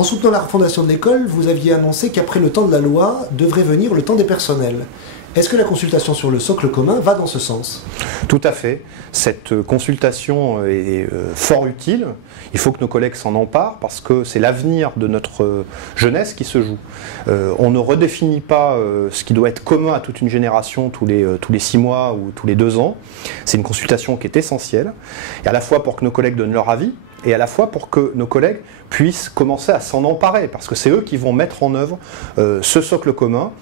En soutenant la refondation de l'école, vous aviez annoncé qu'après le temps de la loi, devrait venir le temps des personnels. Est-ce que la consultation sur le socle commun va dans ce sens? Tout à fait. Cette consultation est fort utile. Il faut que nos collègues s'en emparent parce que c'est l'avenir de notre jeunesse qui se joue. On ne redéfinit pas ce qui doit être commun à toute une génération tous les 6 mois ou tous les 2 ans. C'est une consultation qui est essentielle, et à la fois pour que nos collègues donnent leur avis, et à la fois pour que nos collègues puissent commencer à s'en emparer, parce que c'est eux qui vont mettre en œuvre ce socle commun,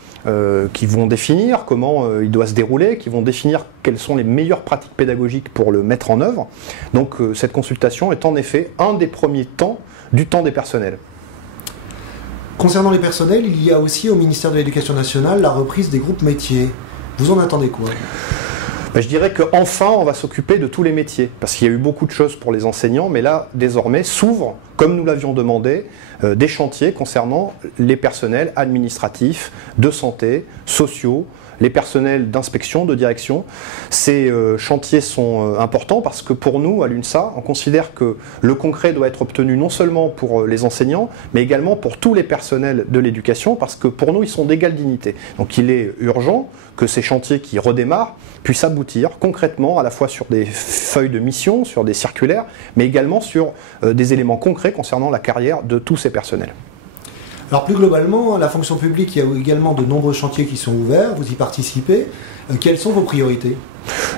qui vont définir comment il doit se dérouler, qui vont définir quelles sont les meilleures pratiques pédagogiques pour le mettre en œuvre. Donc cette consultation est en effet un des premiers temps du temps des personnels. Concernant les personnels, il y a aussi au ministère de l'Éducation nationale la reprise des groupes métiers. Vous en attendez quoi? Je dirais qu'enfin on va s'occuper de tous les métiers, parce qu'il y a eu beaucoup de choses pour les enseignants, mais là désormais s'ouvrent, comme nous l'avions demandé, des chantiers concernant les personnels administratifs, de santé, sociaux, les personnels d'inspection, de direction. Ces chantiers sont importants parce que pour nous, à l'UNSA, on considère que le concret doit être obtenu non seulement pour les enseignants, mais également pour tous les personnels de l'éducation, parce que pour nous, ils sont d'égale dignité. Donc il est urgent que ces chantiers qui redémarrent puissent aboutir concrètement à la fois sur des feuilles de mission, sur des circulaires, mais également sur des éléments concrets concernant la carrière de tous ces personnels. Alors plus globalement, la fonction publique, il y a également de nombreux chantiers qui sont ouverts, vous y participez. Quelles sont vos priorités?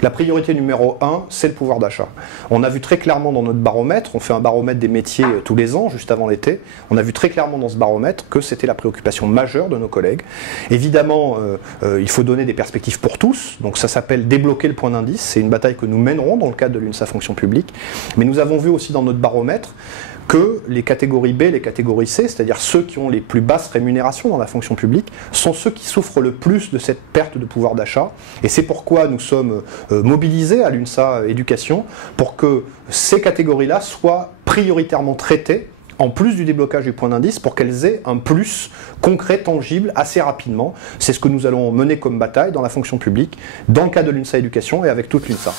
La priorité numéro 1, c'est le pouvoir d'achat. On a vu très clairement dans notre baromètre, on fait un baromètre des métiers tous les ans, juste avant l'été, on a vu très clairement dans ce baromètre que c'était la préoccupation majeure de nos collègues. Évidemment, il faut donner des perspectives pour tous, donc ça s'appelle débloquer le point d'indice, c'est une bataille que nous mènerons dans le cadre de l'UNSA Fonction Publique, mais nous avons vu aussi dans notre baromètre que les catégories B, les catégories C, c'est-à-dire ceux qui ont les plus basses rémunérations dans la fonction publique, sont ceux qui souffrent le plus de cette perte de pouvoir d'achat. Et c'est pourquoi nous sommes mobilisés à l'UNSA Éducation pour que ces catégories-là soient prioritairement traitées, en plus du déblocage du point d'indice, pour qu'elles aient un plus concret, tangible, assez rapidement. C'est ce que nous allons mener comme bataille dans la fonction publique, dans le cadre de l'UNSA Éducation et avec toute l'UNSA.